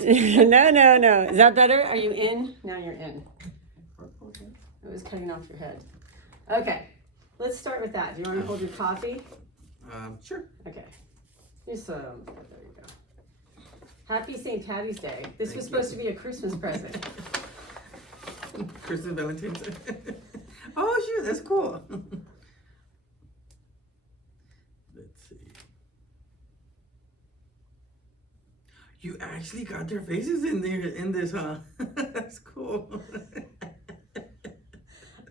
No. Is that better? Are you in? Now you're in. It was cutting off your head. Okay, let's start with that. Do you want to hold your coffee? Sure. Okay. Just there you go. Happy St. Patty's Day. This was supposed to be a Christmas present. Christmas Valentine's Day. Oh, sure, that's cool. Let's see. You actually got their faces in there in this, huh? That's cool.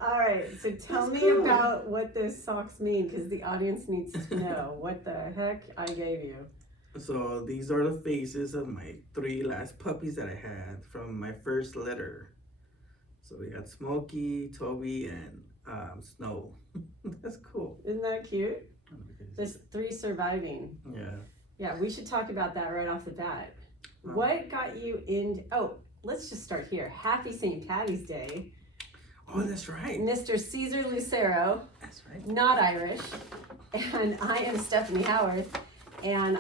All right, so tell me about what those socks mean, because the audience needs to know what the heck I gave you. So these are the faces of my 3 last puppies that I had from my first litter. So we got Smokey, Toby, and Snow. That's cool. Isn't that cute? There's 3 surviving. Yeah. Yeah, we should talk about that right off the bat. What got you in? Oh, let's just start here. Happy St. Patty's Day. Oh, that's right. Mr. Cesar Lucero. That's right. Not Irish. And I am Stephanie Howard. And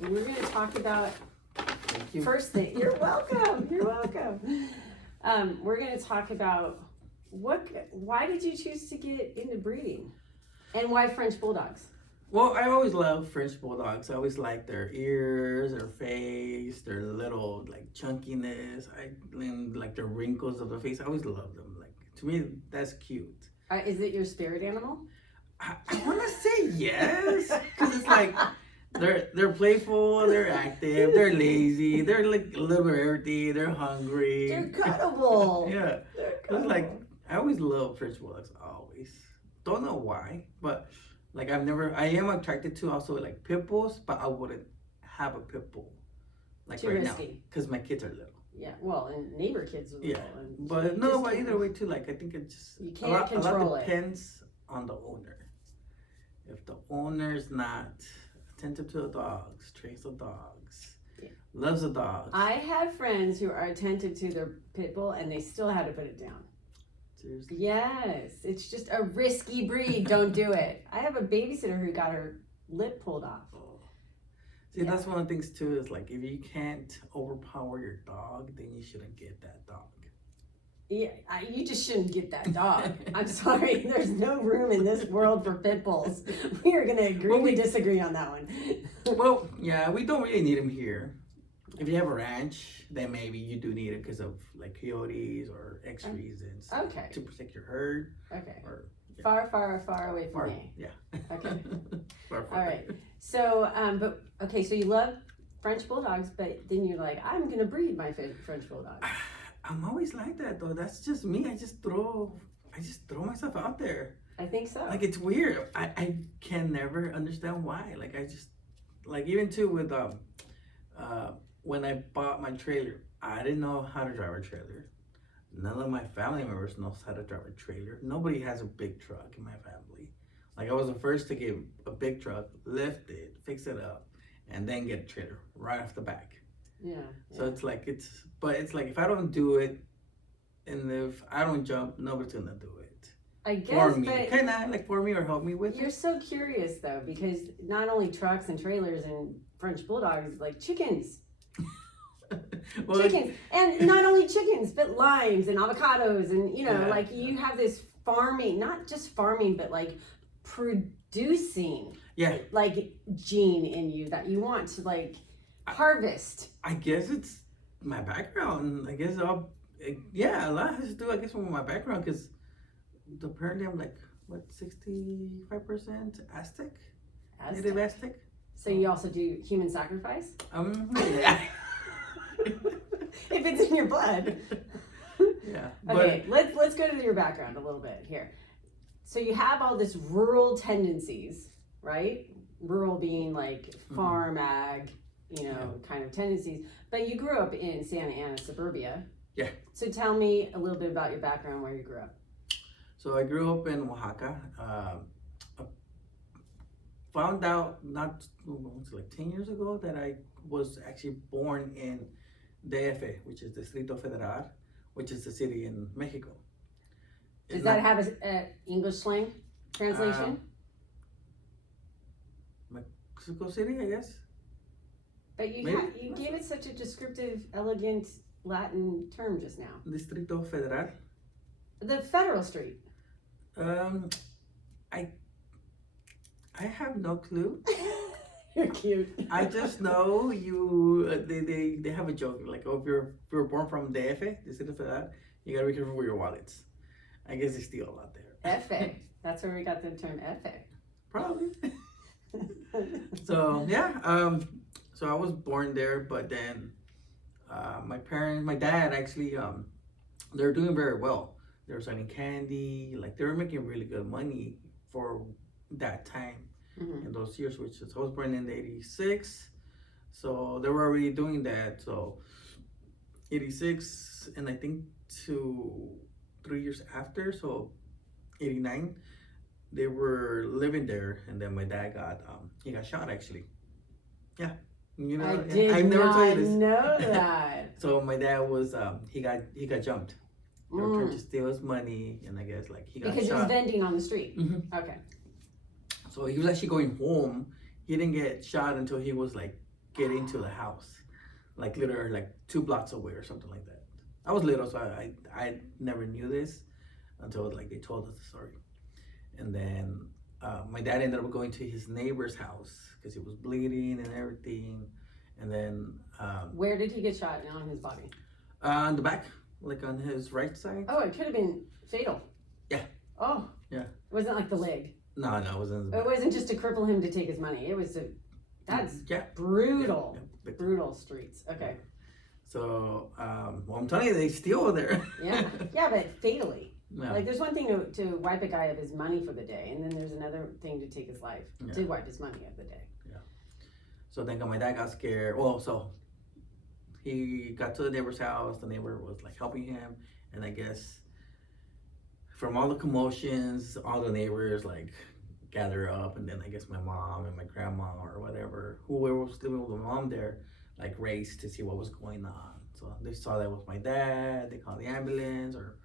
we're going to talk about first thing. You're welcome. You're welcome. We're going to talk about why did you choose to get into breeding? And why French Bulldogs? Well, I always loved French Bulldogs. I always liked their ears, their face, their little like chunkiness. And like the wrinkles of the face. I always loved them. Like to me, that's cute. Is it your spirit animal? I want to say yes, because it's like they're playful, they're active, they're lazy, they're like a little bit everything, they're hungry. They're cuddable. Yeah, They're it's like I always love French Bulldogs. Always, don't know why, but. Like I am attracted to also like pit bulls, but I wouldn't have a pit bull like Too right risky. now because my kids are little. Yeah, well, and neighbor kids are little. Yeah, And but no, but either way too. Like I think it just you can't control a lot depends on the owner. If the owner's not attentive to the dogs, trains the dogs, loves the dogs. I have friends who are attentive to their pit bull and they still had to put it down. Seriously? Yes, it's just a risky breed. Don't do it. I have a babysitter who got her lip pulled off. Oh. See, that's one of the things too. Is like if you can't overpower your dog, then you shouldn't get that dog. Yeah, you just shouldn't get that dog. I'm sorry. There's no room in this world for pit bulls. We are going to agree to disagree on that one. Well, yeah, we don't really need them here. If you have a ranch, then maybe you do need it because of like coyotes or X reasons. Okay. To protect your herd. Okay. Or, yeah. Far away from me. Yeah. Okay. Far. All right. So, so you love French Bulldogs, but then you're like, I'm going to breed my French Bulldog. I'm always like that though. That's just me. I just throw myself out there. I think so. Like it's weird. I can never understand why. Like I just like even too with when I bought my trailer, I didn't know how to drive a trailer. None of my family members knows how to drive a trailer. Nobody has a big truck in my family. Like I was the first to get a big truck, lift it, fix it up, and then get a trailer right off the back. Yeah. So it's like if I don't do it, and if I don't jump, nobody's gonna do it. I guess, for me, kind of like for me or help me with. You're so curious though, because not only trucks and trailers and French Bulldogs, like chickens. Well, chickens, and not only chickens, but limes and avocados, and like you have this farming, not just farming, but like producing, like gene in you that you want to like harvest. I guess it's my background. I guess a lot has to do, I guess, with my background, because apparently I'm like 65% Aztec, native Aztec. So you also do human sacrifice? Yeah. If it's in your blood. Yeah. Okay, let's go to your background a little bit here. So you have all this rural tendencies, right? Rural being like farm ag, kind of tendencies. But you grew up in Santa Ana suburbia. Yeah. So tell me a little bit about your background, where you grew up. So I grew up in Oaxaca. Found out like 10 years ago that I was actually born in DF, which is Distrito Federal, which is the city in Mexico. Does that have an English slang translation? Mexico City, I guess. But you Maybe. you gave it such a descriptive, elegant Latin term just now. Distrito Federal. The Federal Street. I have no clue. You're cute. I just know you. They have a joke like, oh, if you're born from DF, Distrito Federal, you gotta be careful with your wallets. I guess they steal a lot there. F.A. That's where we got the term F.A. Probably. So yeah, so I was born there, but then my dad actually, they're doing very well. They were selling candy, like they were making really good money for that time in those years. Which is, I was born in '86, so they were already doing that. So '86, and I think 3 years after, so '89. They were living there, and then my dad he got shot actually. Yeah, you know, I did I've never told you this. know that. So my dad was he got jumped. They were trying to steal his money, and I guess like he got because shot. he was vending on the street. Mm-hmm. Okay. So he was actually going home. He didn't get shot until he was like getting to the house, like literally like 2 blocks away or something like that. I was little, so I never knew this until like they told us the story. And then my dad ended up going to his neighbor's house because he was bleeding and everything. And then Where did he get shot on his body? on the back, like on his right side. Oh, it could have been fatal. Yeah. Oh. Yeah. It wasn't like the leg. No, it wasn't. It wasn't just to cripple him to take his money. It was that's brutal. Yeah. Brutal streets. Okay. So, well, I'm telling you, they steal there. Yeah. Yeah, but fatally. Yeah. Like, there's one thing to wipe a guy of his money for the day, and then there's another thing to take his life, to wipe his money of the day. Yeah. So then my dad got scared. Well, so he got to the neighbor's house. The neighbor was like helping him, and I guess from all the commotions, all the neighbors like gather up, and then I guess my mom and my grandma or whatever, whoever was living with my mom there, like raced to see what was going on. So they saw that was my dad. They called the ambulance, or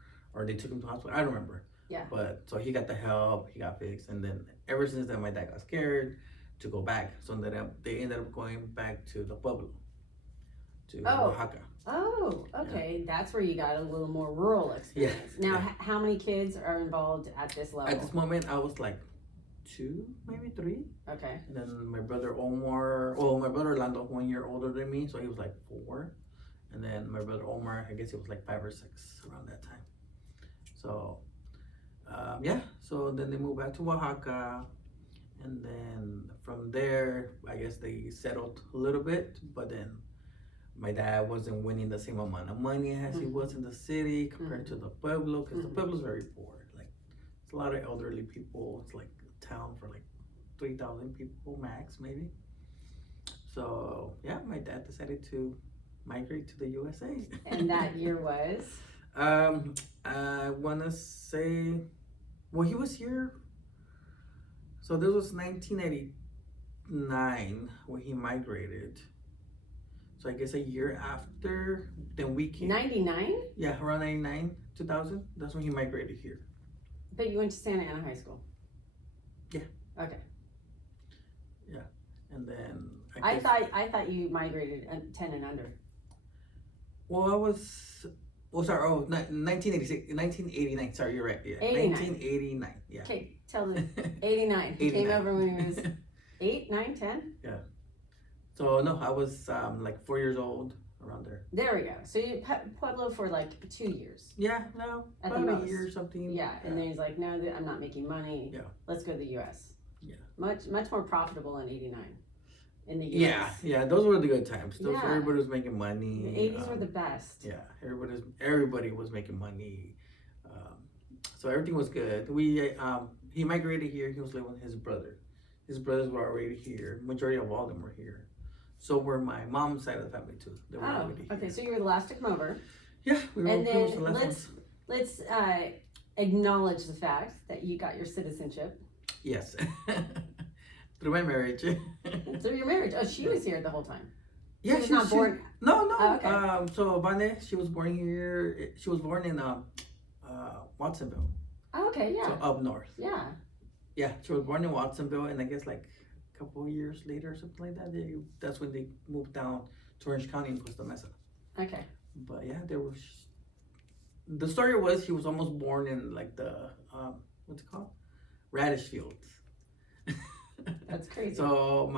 they took him to the hospital. I don't remember. Yeah. But so he got the help, he got fixed, and then ever since then my dad got scared to go back. So then they ended up going back to the pueblo, to Oaxaca. Oh, okay. Yeah. That's where you got a little more rural experience. Yeah. Now, how many kids are involved at this level? At this moment, I was like 2, maybe 3. Okay. And then my brother Orlando, 1 year older than me, so he was like 4. And then my brother Omar, I guess he was like 5 or 6 around that time. So, so then they moved back to Oaxaca, and then from there, I guess they settled a little bit, but then my dad wasn't winning the same amount of money as he was in the city compared to the pueblo, because the pueblo's very poor. Like, it's a lot of elderly people. It's like a town for like 3,000 people max, maybe. So, yeah, my dad decided to migrate to the USA. And that year was? I want to say, well, he was here. So this was 1989 when he migrated. So I guess a year after, then we came. 99? Yeah, around 99, 2000. That's when he migrated here. But you went to Santa Ana High School? Yeah. Okay. Yeah, and then I thought you migrated 10 and under. Well, 1989. Sorry, you're right. Yeah, 89. 1989. Yeah. Okay, tell them. 89. He came over when he was 8, 9, 10? Yeah. So, no, I was like 4 years old, around there. There we go. So you Pueblo for like 2 years. Yeah, no, At about the a most. year or something. Yeah, and then he's like, no, I'm not making money. Yeah. Let's go to the U.S. Yeah. Much more profitable in 89. In the U.S. Yeah, those were the good times. Everybody was making money. The 80s were the best. Yeah, everybody was making money. So everything was good. He migrated here. He was living with his brother. His brothers were already here. Majority of all of them were here. So were my mom's side of the family too. They were already here. Okay. So you were the last to come over. Yeah, we were. And then the last let's acknowledge the fact that you got your citizenship. Yes. Through my marriage. Through your marriage. Oh, she was here the whole time. Yeah, she was not born. No. Oh, okay. So Vane, she was born here. She was born in Watsonville. Oh, okay, yeah. So up north. Yeah. Yeah, she was born in Watsonville, and I guess like a couple of years later or something like that. That's when they moved down to Orange County in Costa Mesa. Okay. But yeah, the story was he was almost born in like the what's it called, radish fields. That's crazy. So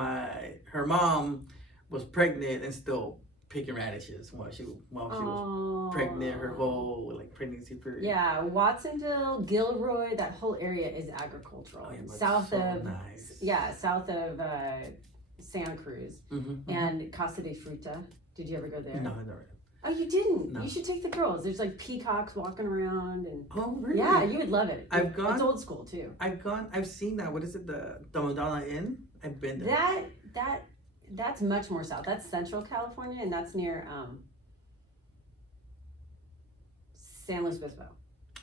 her mom was pregnant and still picking radishes while she was pregnant, her whole like pregnancy period. Yeah, Watsonville, Gilroy, that whole area is agricultural. Oh, yeah, south of nice. south of Santa Cruz and Casa de Fruta. Did you ever go there? No, I never. Oh, you didn't? No. You should take the girls. There's like peacocks walking around and. Oh, really? Yeah, you would love it. I've gone. It's old school too. I've seen that. What is it? The Madonna Inn. I've been there. That's much more south. That's Central California, and that's near San Luis Obispo.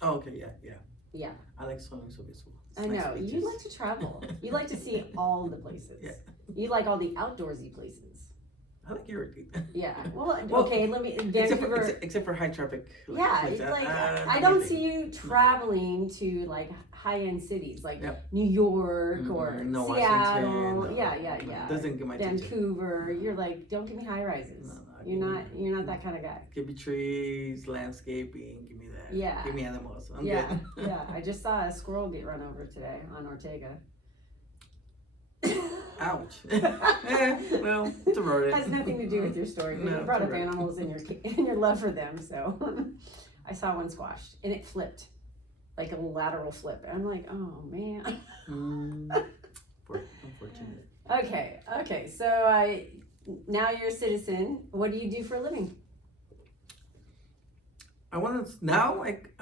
Oh, okay, yeah. Yeah. I like San Luis Obispo. I know. You like to travel. You like to see all the places. Yeah. You like all the outdoorsy places. I like everything. Yeah. Well, okay. Let me. Vancouver. Except for high traffic. Yeah, I don't see you traveling to like high-end cities like New York or Seattle. Washington, Yeah. Doesn't get my Vancouver. attention. You're like, don't give me high rises. No, You're not that kind of guy. Give me trees, landscaping. Give me that. Yeah. Give me animals. I'm yeah. good. Yeah. I just saw a squirrel get run over today on Ortega. Ouch. Well, it's a rodent. Has nothing to do with your story. But you brought up animals and your love for them. So I saw one squashed and it flipped, like a lateral flip. I'm like, oh man. Unfortunate. Okay. So now you're a citizen. What do you do for a living? I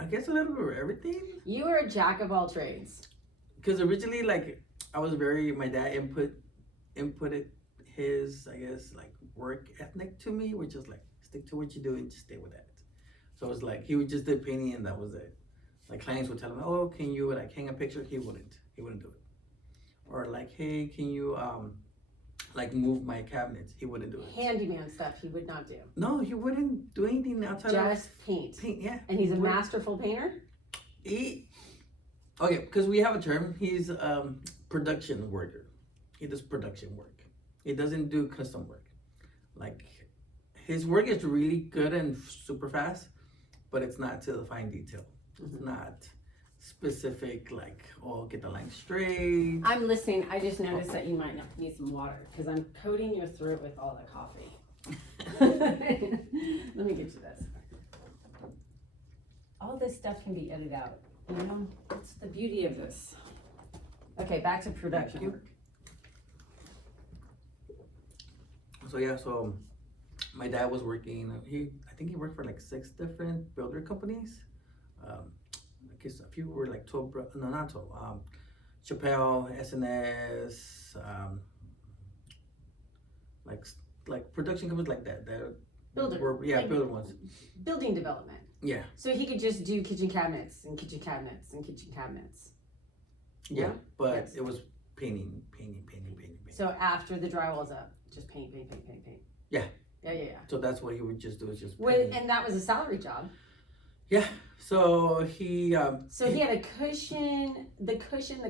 guess a little bit of everything. You are a jack of all trades. Because originally, like, my dad inputted his, I guess, like, work ethic to me, which is like, stick to what you do and just stay with that. So it's like, he would just do painting and that was it. Like, clients would tell him, oh, can you, like, hang a picture? He wouldn't do it. Or like, hey, can you, like, move my cabinets? He wouldn't do it. Handyman stuff he would not do. No, he wouldn't do anything outside Just paint. Paint, yeah. And he's a masterful painter? Okay, because we have a term. He's production worker. He does production work. He doesn't do custom work. Like, his work is really good and super fast, but it's not to the fine detail. It's not specific, like, oh, get the line straight. I'm listening. I just noticed that you might need some water because I'm coating your throat with all the coffee. Let me get you this. All this stuff can be edited out. You know, that's the beauty of this. Okay, back to production work. So my dad was working. I think he worked for like 6 different builder companies. I guess a few were like 12. No, not 12. Chappelle, SNS, like production companies like that. Builder ones. Building development. Yeah. So he could just do kitchen cabinets and kitchen cabinets and kitchen cabinets. Yeah, but it was painting. So after the drywall's up, just paint. Yeah. Yeah. So that's what he would just do, is just paint. And that was a salary job. Yeah. So he. He had a cushion, the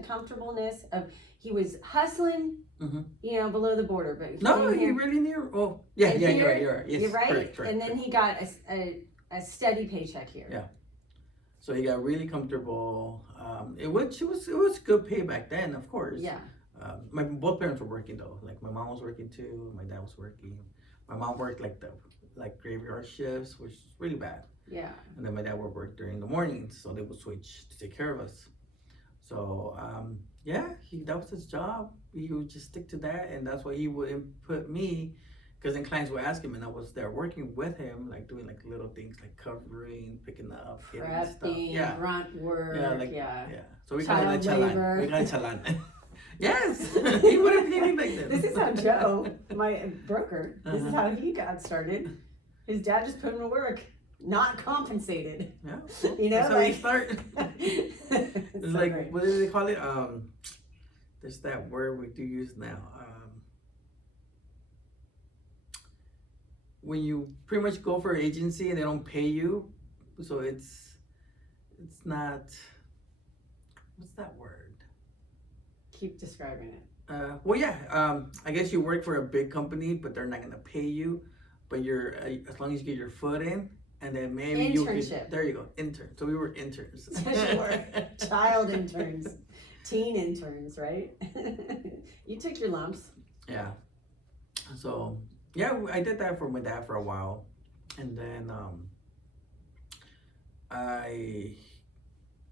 comfortableness of he was hustling, below the border, but he really knew. Oh, yeah. You're right. Yes, you're right. Correct, and then he got a steady paycheck here. Yeah. So he got really comfortable. It was good pay back then, of course. Yeah. Both parents were working though. Like my mom was working too. My dad was working. My mom worked like graveyard shifts, which is really bad. Yeah. And then my dad would work during the mornings, so they would switch to take care of us. So that was his job. He would just stick to that, and that's why he would input me. Because then clients would ask him, and I was there working with him, like doing like little things like covering, picking up, prepping, stuff. grunt work. Yeah. So we got a chalan. We got a chalan. Yes, he would have paid me back then. This is how Joe, my broker, this is how he got started. His dad just put him to work, not compensated. Yeah, that's how you start. It's like great. What do they call it? There's that word we do use now. When you pretty much go for an agency and they don't pay you, so it's not. What's that word? Keep describing it. Well, yeah. I guess you work for a big company, but they're not gonna pay you. But you're as long as you get your foot in, and then maybe you get there. You go, intern. So we were interns. Sure, child interns, teen interns, right? You took your lumps. Yeah. So yeah, I did that for my dad for a while, and then I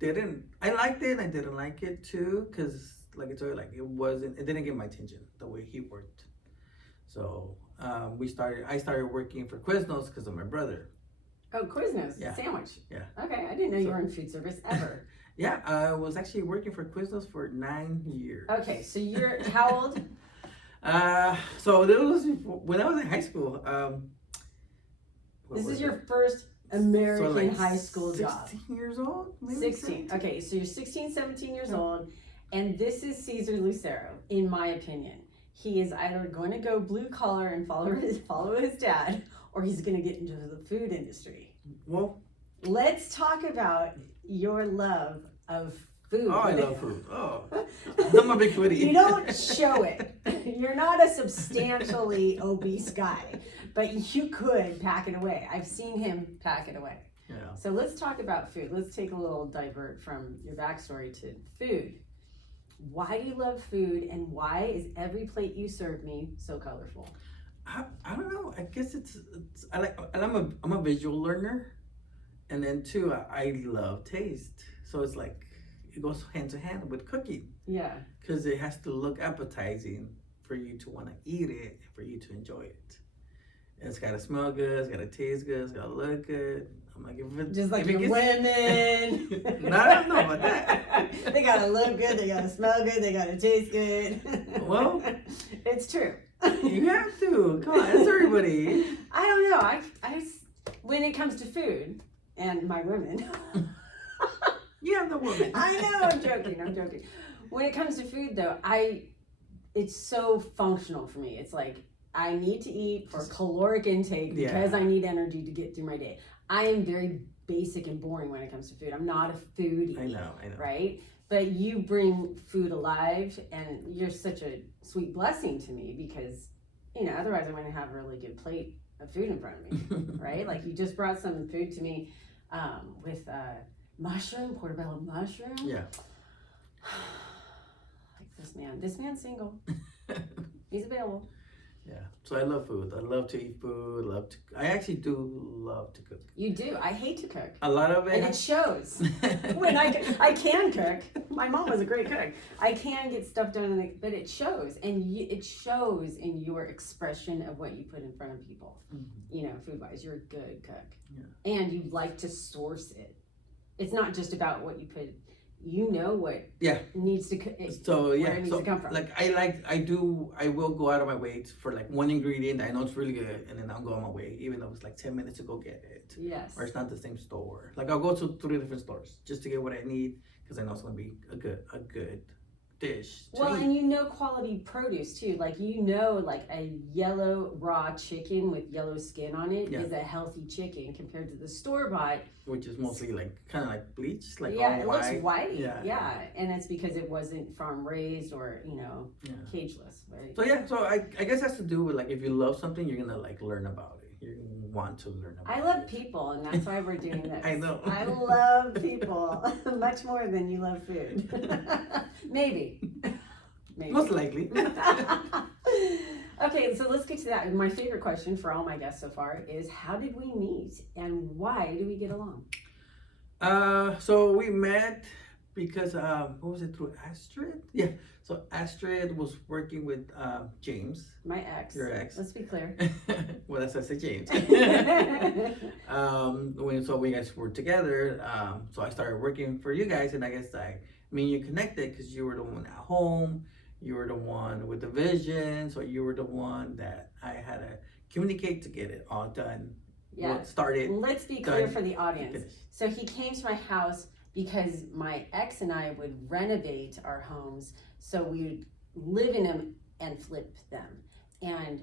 didn't. I liked it. I didn't like it too, cause like I told you, like it didn't get my attention the way he worked. So I started working for Quiznos because of my brother. Oh, Quiznos, Yeah. Sandwich. Yeah. Okay, I didn't know you were in food service ever. Yeah, I was actually working for Quiznos for 9 years. Okay, so you're how old? So this was when I was in high school. This is your first American so like high school 16 job. 16 years old? Maybe 16. 17? Okay, so you're 16, 17 years old, and this is Cesar Lucero, in my opinion. He is either going to go blue collar and follow his dad, or he's going to get into the food industry. Well, let's talk about your love of food. oh, I love food. Oh, I'm a big foodie. You don't show it. You're not a substantially obese guy, but you could pack it away. I've seen him pack it away. Yeah. So let's talk about food. Let's take a little divert from your backstory to food. Why do you love food, and why is every plate you serve me so colorful? I don't know. I guess I'm a visual learner, and then too I love taste. So it's like it goes hand to hand with cooking. Yeah. Because it has to look appetizing for you to want to eat it, for you to enjoy it. And it's got to smell good. It's got to taste good. It's got to look good. I'm like, just like your women. No, I don't know about that. They gotta look good. They gotta smell good. They gotta taste good. Well, it's true. You have to. Come on, it's everybody. I don't know. I when it comes to food and my women. You have the woman. I know. I'm joking. When it comes to food, though, it's so functional for me. It's like I need to eat for caloric intake because I need energy to get through my day. I am very basic and boring when it comes to food. I'm not a foodie. I know. Right? But you bring food alive, and you're such a sweet blessing to me because, otherwise I wouldn't have a really good plate of food in front of me, right? Like you just brought some food to me with portobello mushroom. Yeah. Like this man's single. He's available. Yeah. So I love food. I love to eat food. I actually do love to cook. You do. I hate to cook. A lot of it. And it shows. When I can cook. My mom was a great cook. I can get stuff done, but it shows. And it shows in your expression of what you put in front of people. Mm-hmm. Food-wise. You're a good cook. Yeah. And you like to source it. It's not just about what you put. What needs to where it needs to come from. Like I will go out of my way for like one ingredient that I know it's really good, and then I'll go on my way even though it's like 10 minutes to go get it. Yes. Or it's not the same store. Like I'll go to 3 different stores just to get what I need because I know it's gonna be a good dish. And quality produce too. Like like a yellow raw chicken with yellow skin on it is a healthy chicken compared to the store bought, which is mostly like kind of like bleached, like it white. Looks white. Yeah, and it's because it wasn't farm raised or cageless. Right? So I guess it has to do with like if you love something, you're gonna like learn about it. You want to learn about it. I love people, and that's why we're doing this. I know. I love people much more than you love food. Maybe. Most likely. Okay, so let's get to that. My favorite question for all my guests so far is, how did we meet, and why do we get along? So we met because what was it, through Astrid? Yeah. So Astrid was working with James. My ex. Your ex. Let's be clear. Well, that's why I said James. So we guys were together. So I started working for you guys, and I guess you connected because you were the one at home. You were the one with the vision. So you were the one that I had to communicate to get it all done. Yeah. Started. Let's be clear for the audience. So he came to my house because my ex and I would renovate our homes. So we would live in them and flip them. And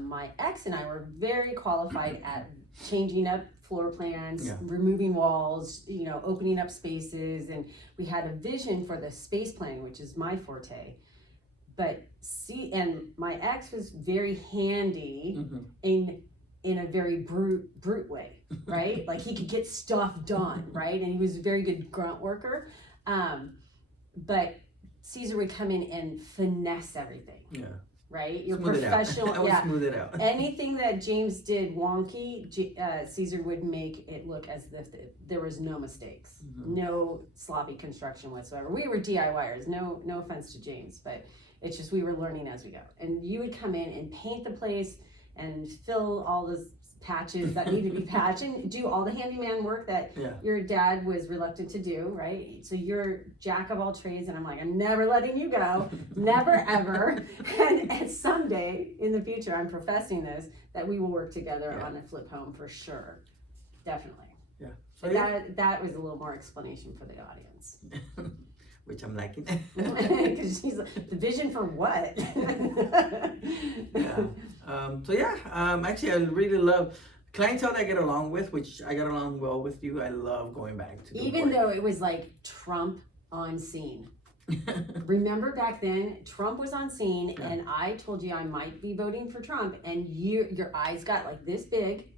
my ex and I were very qualified at changing up floor plans, removing walls, opening up spaces. And we had a vision for the space planning, which is my forte. but see, and my ex was very handy in a very brute way, right? Like he could get stuff done, right? And he was a very good grunt worker. But Cesar would come in and finesse everything. Yeah. Right? You're smooth professional. I would smooth it out. Anything that James did wonky, Cesar would make it look as if there was no mistakes, no sloppy construction whatsoever. We were DIYers. No offense to James, but it's just we were learning as we go. And you would come in and paint the place and fill all the patches that need to be patched and do all the handyman work that your dad was reluctant to do, right? So you're jack of all trades, and I'm like, I'm never letting you go, never ever. And someday in the future, I'm professing this, that we will work together on a flip home for sure, definitely. Yeah. So that was a little more explanation for the audience. Which I'm liking. Because she's like, the vision for what? Actually, I really love clientele that I get along with, which I got along well with you. I love going back to even though it was like Trump on scene. Remember back then, Trump was on scene, and I told you I might be voting for Trump, and your eyes got like this big.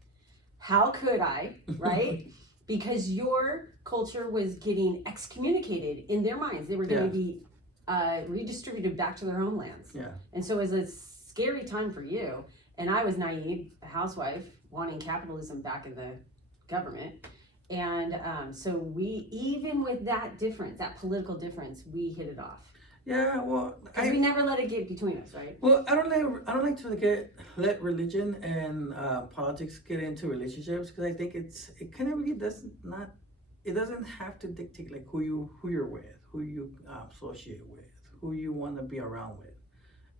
How could I, right? Because your culture was getting excommunicated in their minds. They were going to be redistributed back to their homelands. Yeah. And so it was a scary time for you. And I was naive, a housewife, wanting capitalism back in the government. And so we, even with that difference, that political difference, we hit it off. Yeah, well, we never let it get between us, right? Well, I don't like to let religion and politics get into relationships, because I think it kind of really doesn't have to dictate like who you're with, who you associate with, who you want to be around with,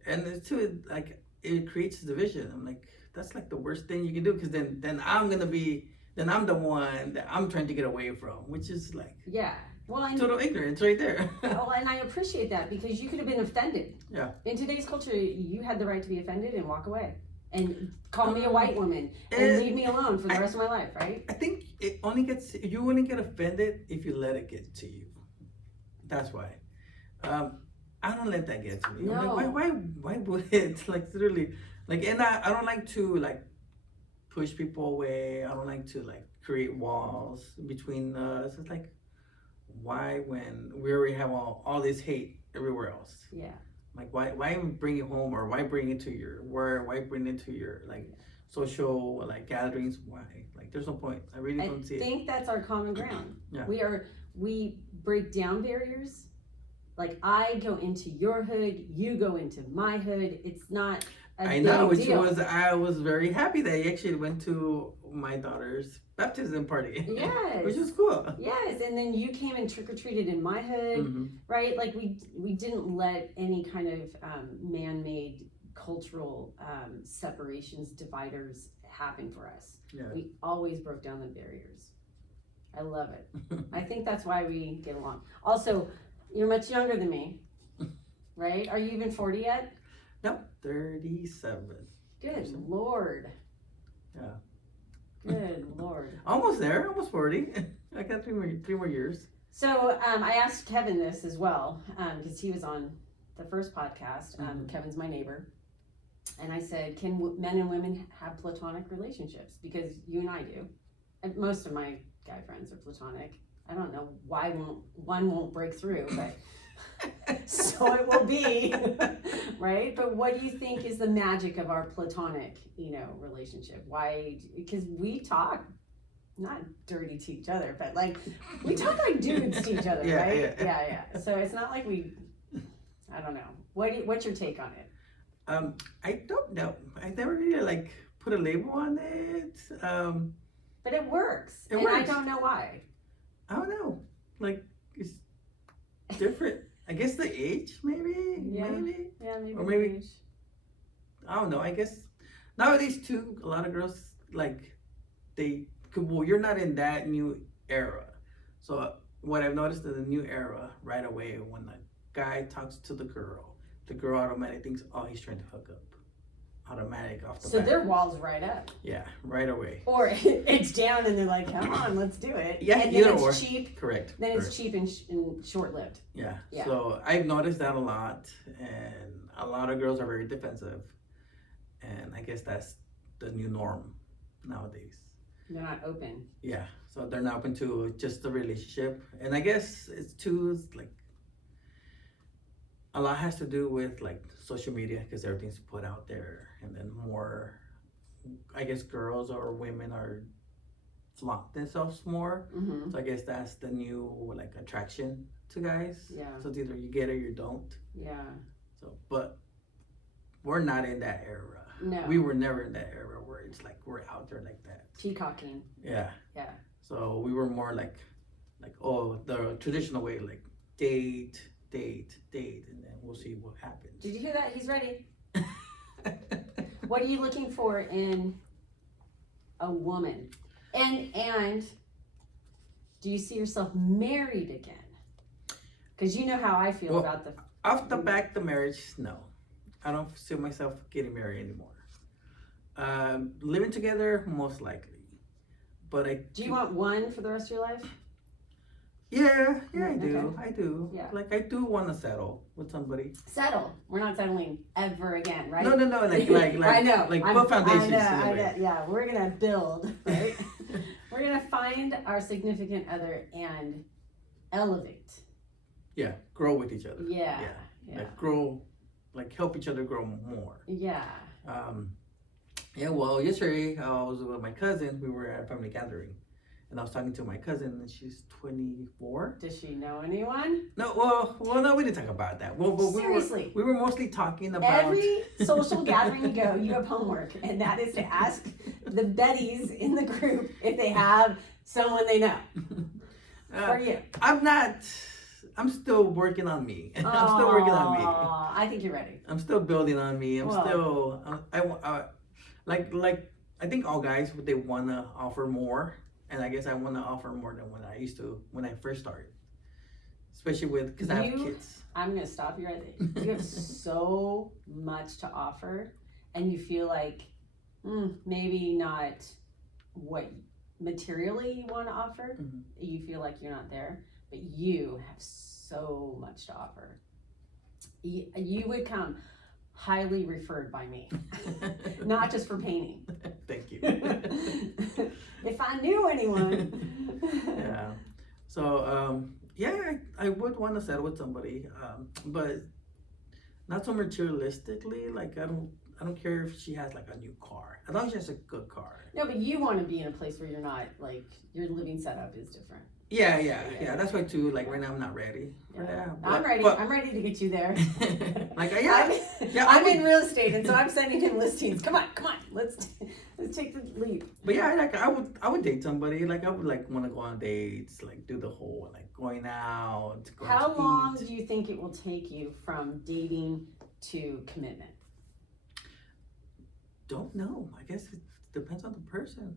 and it's too like it creates division. I'm like, that's like the worst thing you can do, because then I'm the one that I'm trying to get away from, which is like total ignorance right there. Well, and I appreciate that, because you could have been offended. Yeah. In today's culture, you had the right to be offended and walk away and call me a white woman and leave me alone for the rest of my life, right? I think you only get offended if you let it get to you. That's why. I don't let that get to me. No. I'm like, why would it? Like literally, like, and I don't like to like push people away. I don't like to like create walls between us. It's like, why, when we already have all this hate everywhere else? Yeah. Like, why even bring it home, or why bring it to your work? Why bring it to your like social like gatherings? Why? Like, there's no point. I really don't see it. I think that's our common ground. Yeah. We break down barriers. Like, I go into your hood, you go into my hood. It's not I know, which deal. I was very happy that he actually went to my daughter's baptism party. Yes. Which was cool. Yes, and then you came and trick-or-treated in my hood, right? Like, we didn't let any kind of man-made cultural separations, dividers happen for us. Yeah. We always broke down the barriers. I love it. I think that's why we get along. Also, you're much younger than me, right? Are you even 40 yet? No, 37. Good Lord. Yeah. Good Lord. Almost there, almost 40. I got three more years. So I asked Kevin this as well, because he was on the first podcast. Kevin's my neighbor. And I said, can men and women have platonic relationships? Because you and I do. And most of my guy friends are platonic. I don't know why one won't break through, but so it will be, right? But what do you think is the magic of our platonic, relationship? Why? Because we talk not dirty to each other, but like we talk like dudes to each other, right? Yeah. So it's not like I don't know. What's your take on it? I don't know. I never really like put a label on it. But it works. It works. I don't know why. I don't know. Like, it's different. I guess the age, maybe. Yeah, maybe. Or maybe. Age. I don't know. I guess nowadays too, a lot of girls like you're not in that new era. So what I've noticed in the new era, right away, when a guy talks to the girl automatically thinks, oh, he's trying to hook up. Automatic off the So back. Their wall's right up. Yeah, right away. Or it's down and they're like, come on, let's do it. Yeah, and then it's cheap. Correct. Then it's cheap and short-lived. Yeah. So I've noticed that a lot, and a lot of girls are very defensive, and I guess that's the new norm nowadays. They're not open. Yeah, so they're not open to just the relationship, and I guess it's too like a lot has to do with like social media because everything's put out there, and then more, I guess girls or women are flaunt themselves more. Mm-hmm. So I guess that's the new like attraction to guys. Yeah. So it's either you get it or you don't. Yeah. So, but we're not in that era. No. We were never in that era where it's like we're out there like that. Peacocking. Yeah. Yeah. So we were more like oh, the traditional way, like date, and then we'll see what happens. Did you hear that? He's ready. What are you looking for in a woman? And do you see yourself married again? Because you know how I feel about the... Off the back, the marriage, no. I don't see myself getting married anymore. Living together, most likely. But Do you want one for the rest of your life? Yeah, I Okay. do. I do. Yeah. Like, I do want to settle with somebody. Settle. We're not settling ever again, right? No. Like I know. Like, put foundations to I it. know. Yeah, we're going to build, right? We're going to find our significant other and elevate. Yeah, grow with each other. Yeah. Like, grow, like, help each other grow more. Yeah. Yeah, well, yesterday I was with my cousin. We were at a family gathering. And I was talking to my cousin, and she's 24. Does she know anyone? No, well, no, we didn't talk about that. Well, Seriously. we were mostly talking about Every social gathering you go, you have homework, and that is to ask the Bettys in the group if they have someone they know. For you. I'm still working on me. I'm still working on me. I think you're ready. I'm still building on me. I think all guys, they want to offer more. And I guess I want to offer more than what I used to when I first started. Especially because I have kids. I'm going to stop you right there. You have so much to offer, and you feel like maybe not what materially you want to offer. Mm-hmm. You feel like you're not there, but you have so much to offer. You would come highly referred by me, not just for painting. Thank you. If I knew anyone. Yeah. So I would want to settle with somebody, but not so materialistically. Like I don't care if she has like a new car, as long as she has a good car. No, but you want to be in a place where you're not like your living setup is different. Yeah. That's why too. Like right now, I'm not ready for that. I'm ready. I'm ready to get you there. I'm in real estate, and so I'm sending him listings. Come on. Let's take the leap. But yeah, like I would date somebody. Like I would like want to go on dates, like do the whole like going out. How long do you think it will take you from dating to commitment? Don't know. I guess it depends on the person.